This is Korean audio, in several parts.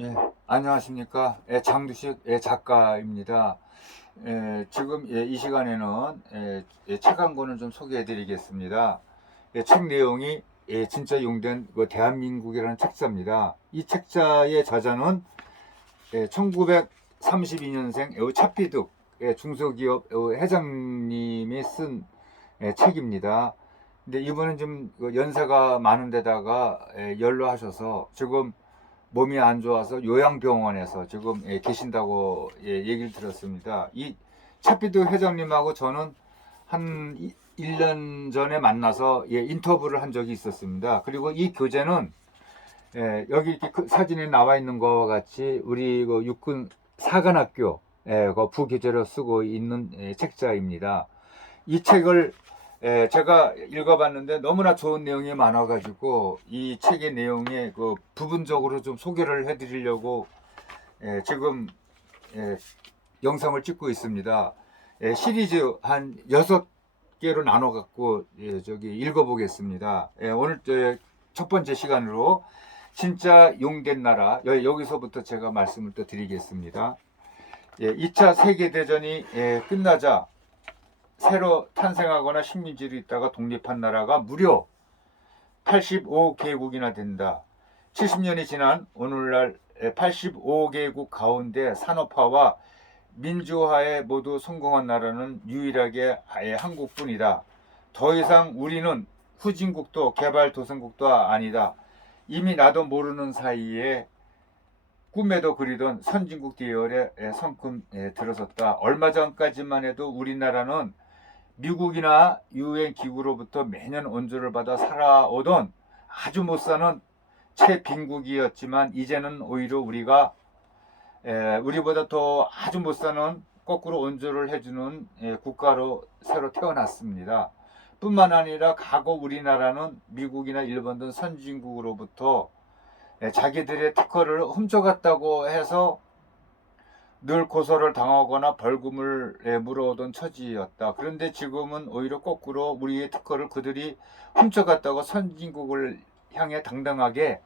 예, 안녕하십니까. 장두식 작가입니다. 지금 이 시간에는 책 한 권을 좀 소개해 드리겠습니다. 책 내용이 진짜 용된 그 대한민국이라는 책자입니다. 이 책자의 저자는 1932년생 차피득 중소기업 회장님이 쓴 책입니다. 근데 이분은 좀 연세가 많은 데다가 연로하셔서 지금 몸이 안 좋아서 요양병원에서 지금 계신다고 얘기를 들었습니다. 이 차피드 회장님하고 저는 한 1년 전에 만나서 인터뷰를 한 적이 있었습니다. 그리고 이 교재는 여기 이렇게 사진에 나와 있는 것과 같이 우리 그 육군 사관학교 그 부교재로 쓰고 있는 책자입니다. 이 책을 제가 읽어봤는데 너무나 좋은 내용이 많아가지고 이 책의 내용에 그 부분적으로 좀 소개를 해드리려고 지금 영상을 찍고 있습니다. 시리즈 한 6개로 나눠갖고 저기 읽어보겠습니다. 오늘 첫 번째 시간으로 진짜 용된 나라 여기서부터 제가 말씀을 또 드리겠습니다. 2차 세계대전이 끝나자 새로 탄생하거나 식민지로 있다가 독립한 나라가 무려 85개국이나 된다. 70년이 지난 오늘날 85개국 가운데 산업화와 민주화에 모두 성공한 나라는 유일하게 한국뿐이다. 더 이상 우리는 후진국도 개발도상국도 아니다. 이미 나도 모르는 사이에 꿈에도 그리던 선진국 대열에 성큼 들어섰다. 얼마 전까지만 해도 우리나라는 미국이나 유엔 기구로부터 매년 원조를 받아 살아오던 아주 못 사는 최빈국이었지만 이제는 오히려 우리보다 더 아주 못 사는 거꾸로 원조를 해주는 국가로 새로 태어났습니다. 뿐만 아니라 과거 우리나라는 미국이나 일본 등 선진국으로부터 자기들의 특허를 훔쳐갔다고 해서 늘 고소를 당하거나 벌금을 물어오던 처지였다. 그런데 지금은 오히려 거꾸로 우리의 특허를 그들이 훔쳐갔다고 선진국을 향해 당당하게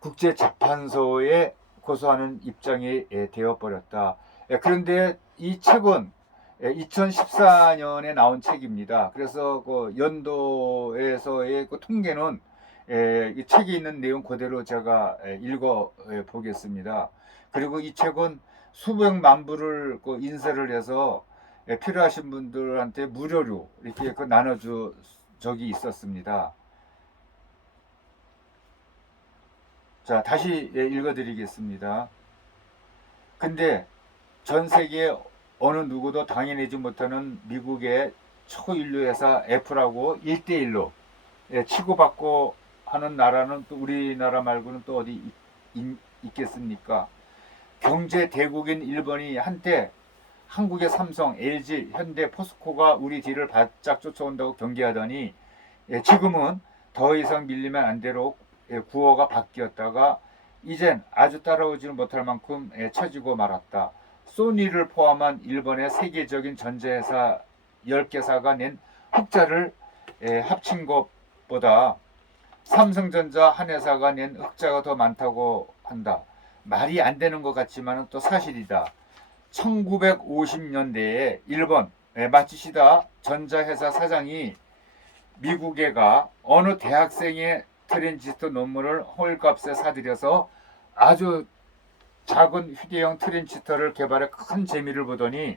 국제재판소에 고소하는 입장이 되어버렸다. 그런데 이 책은 2014년에 나온 책입니다. 그래서 그 연도에서의 그 통계는 이 책에 있는 내용 그대로 제가 읽어 보겠습니다. 그리고 이 책은 수백만 부를 그 인쇄를 해서 필요하신 분들한테 무료로 이렇게 그 나눠준 적이 있었습니다. 자, 다시 읽어드리겠습니다. 근데 전 세계 어느 누구도 당해내지 못하는 미국의 초인류 회사 애플하고 1대1로 치고받고 하는 나라는 또 우리나라 말고는 또 어디 있겠습니까? 경제 대국인 일본이 한때 한국의 삼성, LG, 현대, 포스코가 우리 뒤를 바짝 쫓아온다고 경계하더니 지금은 더 이상 밀리면 안 되로 구호가 바뀌었다가 이젠 아주 따라오지는 못할 만큼 처지고 말았다. 소니를 포함한 일본의 세계적인 전자회사 10개사가 낸 흑자를 합친 것보다 삼성전자 한 회사가 낸 흑자가 더 많다고 한다. 말이 안 되는 것 같지만 또 사실이다. 1950년대에 일본 마츠시다 전자회사 사장이 미국에 가 어느 대학생의 트랜지스터 논문을 헐값에 사들여서 아주 작은 휴대용 트랜지스터를 개발해 큰 재미를 보더니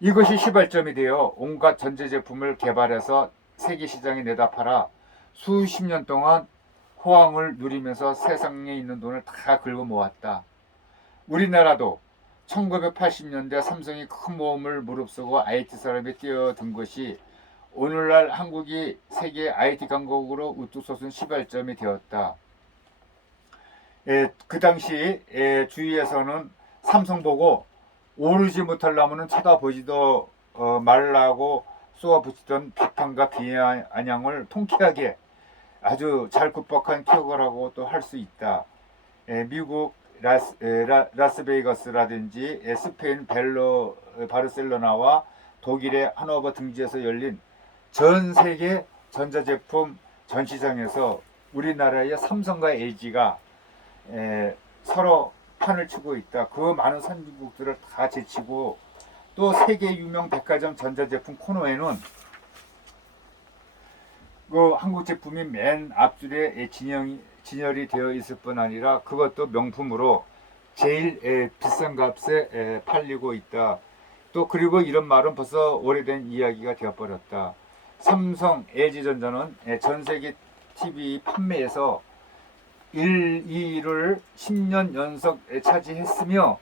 이것이 시발점이 되어 온갖 전자제품을 개발해서 세계 시장에 내다 팔아 수십 년 동안 호황을 누리면서 세상에 있는 돈을 다 긁어 모았다. 우리나라도 1980년대 삼성이 큰 모험을 무릅쓰고 IT 산업에 뛰어든 것이 오늘날 한국이 세계 IT 강국으로 우뚝 솟은 시발점이 되었다. 그 당시 주위에서는 삼성 보고 오르지 못할 나무는 쳐다보지도 말라고 쏘아붙이던 비판과 비아냥을 통쾌하게 아주 잘 극복한 기억이라고 또 할 수 있다. 미국 라스베이거스라든지 스페인 바르셀로나와 독일의 하노버 등지에서 열린 전 세계 전자제품 전시장에서 우리나라의 삼성과 LG가 서로 판을 치고 있다. 그 많은 선진국들을 다 제치고 또 세계 유명 백화점 전자제품 코너에는 그 한국 제품이 맨 앞줄에 진열이 되어 있을 뿐 아니라 그것도 명품으로 제일 비싼 값에 팔리고 있다. 또 그리고 이런 말은 벌써 오래된 이야기가 되어버렸다. 삼성, LG전자는 전 세계 TV 판매에서 1, 2위를 10년 연속 차지했으며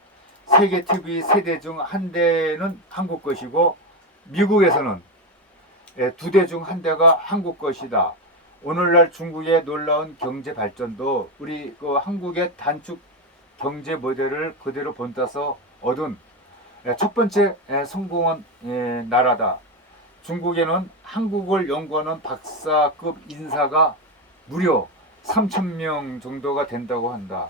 세계 TV 세대 중 한 대는 한국 것이고 미국에서는 두 대 중 한 대가 한국 것이다. 오늘날 중국의 놀라운 경제 발전도 우리 그 한국의 단축 경제 모델을 그대로 본따서 얻은 첫 번째 성공한 나라다. 중국에는 한국을 연구하는 박사급 인사가 무려 3,000명 정도가 된다고 한다.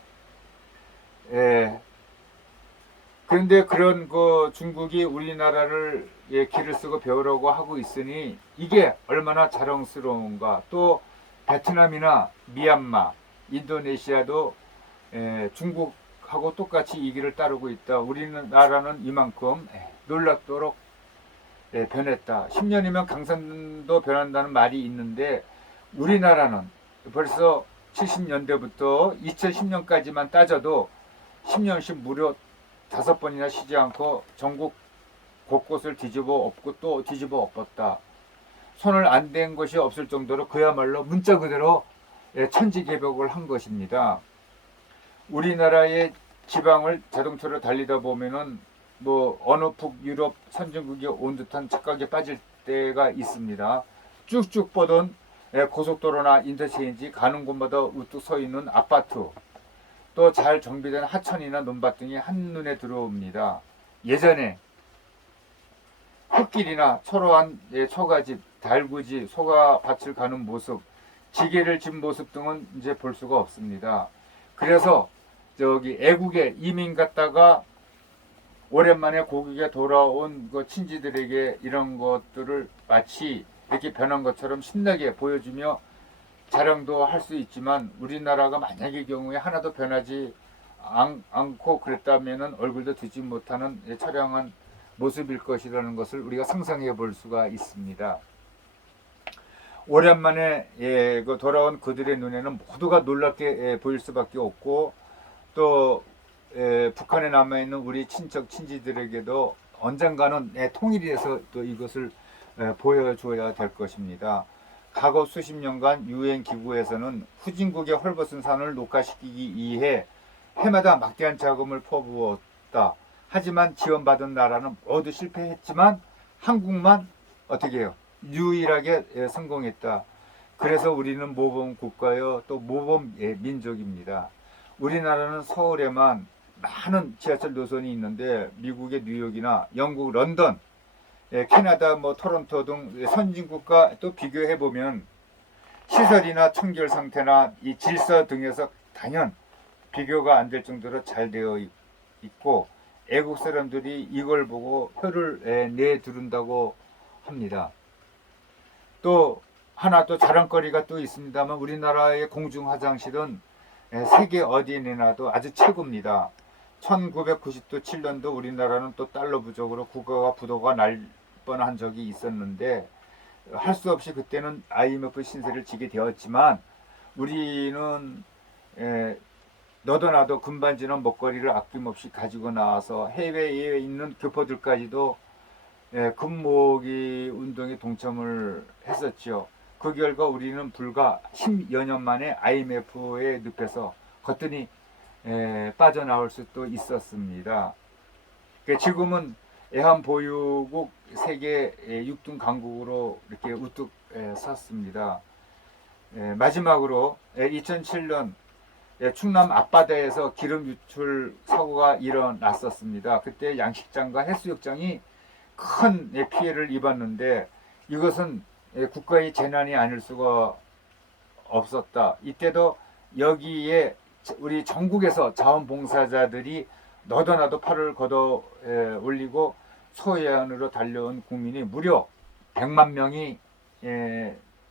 그런데 그런 그 중국이 우리나라를 길을 쓰고 배우려고 하고 있으니 이게 얼마나 자랑스러운가. 또 베트남이나 미얀마, 인도네시아도 중국하고 똑같이 이 길을 따르고 있다. 우리나라는 이만큼 놀랍도록 변했다. 10년이면 강산도 변한다는 말이 있는데 우리나라는 벌써 70년대부터 2010년까지만 따져도 10년씩 무려 5번이나 쉬지 않고 전국 곳곳을 뒤집어 엎고 또 뒤집어 엎었다. 손을 안 댄 것이 없을 정도로 그야말로 문자 그대로 천지개벽을 한 것입니다. 우리나라의 지방을 자동차로 달리다 보면은 뭐 어느 북유럽 선진국이 온 듯한 착각에 빠질 때가 있습니다. 쭉쭉 뻗은 고속도로나 인터체인지 가는 곳마다 우뚝 서 있는 아파트, 또 잘 정비된 하천이나 논밭 등이 한눈에 들어옵니다. 예전에 흙길이나 초라한 초가집, 달구지, 소가밭을 가는 모습, 지게를 진 모습 등은 이제 볼 수가 없습니다. 그래서 저기 애국에 이민 갔다가 오랜만에 고국에 돌아온 그 친지들에게 이런 것들을 마치 이렇게 변한 것처럼 신나게 보여주며 자랑도 할 수 있지만 우리나라가 만약의 경우에 하나도 변하지 않고 그랬다면 얼굴도 듣지 못하는 처량한 모습일 것이라는 것을 우리가 상상해 볼 수가 있습니다. 오랜만에 돌아온 그들의 눈에는 모두가 놀랍게 보일 수밖에 없고 또 북한에 남아있는 우리 친척 친지들에게도 언젠가는 통일이 돼서 또 이것을 보여줘야 될 것입니다. 과거 수십 년간 유엔 기구에서는 후진국의 헐벗은 산을 녹화시키기 위해 해마다 막대한 자금을 퍼부었다. 하지만 지원받은 나라는 모두 실패했지만 한국만 어떻게 해요? 유일하게 성공했다. 그래서 우리는 모범 국가요, 또 모범 민족입니다. 우리나라는 서울에만 많은 지하철 노선이 있는데 미국의 뉴욕이나 영국 런던, 캐나다 뭐 토론토 등 선진국과 또 비교해 보면 시설이나 청결 상태나 이 질서 등에서 단연 비교가 안 될 정도로 잘 되어 있고 애국 사람들이 이걸 보고 혀를 내두른다고 합니다. 또 하나 또 자랑거리가 또 있습니다만 우리나라의 공중 화장실은 세계 어디에 내놔도 아주 최고입니다. 1997년도 우리나라는 또 달러 부족으로 국가가 부도가 날 뻔한 적이 있었는데 할 수 없이 그때는 IMF 신세를 지게 되었지만 우리는 너도 나도 금반지는 먹거리를 아낌없이 가지고 나와서 해외에 있는 교포들까지도 금모으기 운동에 동참을 했었죠. 그 결과 우리는 불과 10여 년 만에 IMF의 늪에서 거뜬히 빠져나올 수도 있었습니다. 지금은 애완보유국 세계 6등 강국으로 이렇게 우뚝 섰습니다. 마지막으로 2007년 충남 앞바다에서 기름 유출 사고가 일어났었습니다. 그때 양식장과 해수욕장이 큰 피해를 입었는데 이것은 국가의 재난이 아닐 수가 없었다. 이때도 여기에 우리 전국에서 자원봉사자들이 너도 나도 팔을 걷어 올리고 소해안으로 달려온 국민이 무려 100만 명이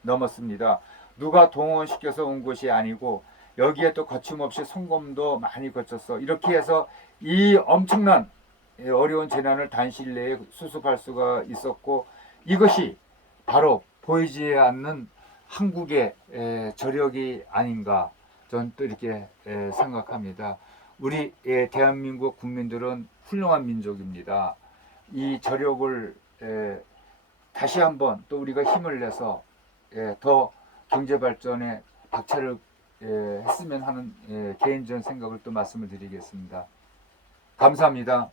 넘었습니다. 누가 동원시켜서 온 것이 아니고 여기에 또 거침없이 송금도 많이 거쳤어. 이렇게 해서 이 엄청난 어려운 재난을 단시일 내에 수습할 수가 있었고, 이것이 바로 보이지 않는 한국의 저력이 아닌가 저는 또 이렇게 생각합니다. 우리 대한민국 국민들은 훌륭한 민족입니다. 이 저력을 다시 한번 또 우리가 힘을 내서 더 경제 발전에 박차를 했으면 하는 개인적인 생각을 또 말씀을 드리겠습니다. 감사합니다.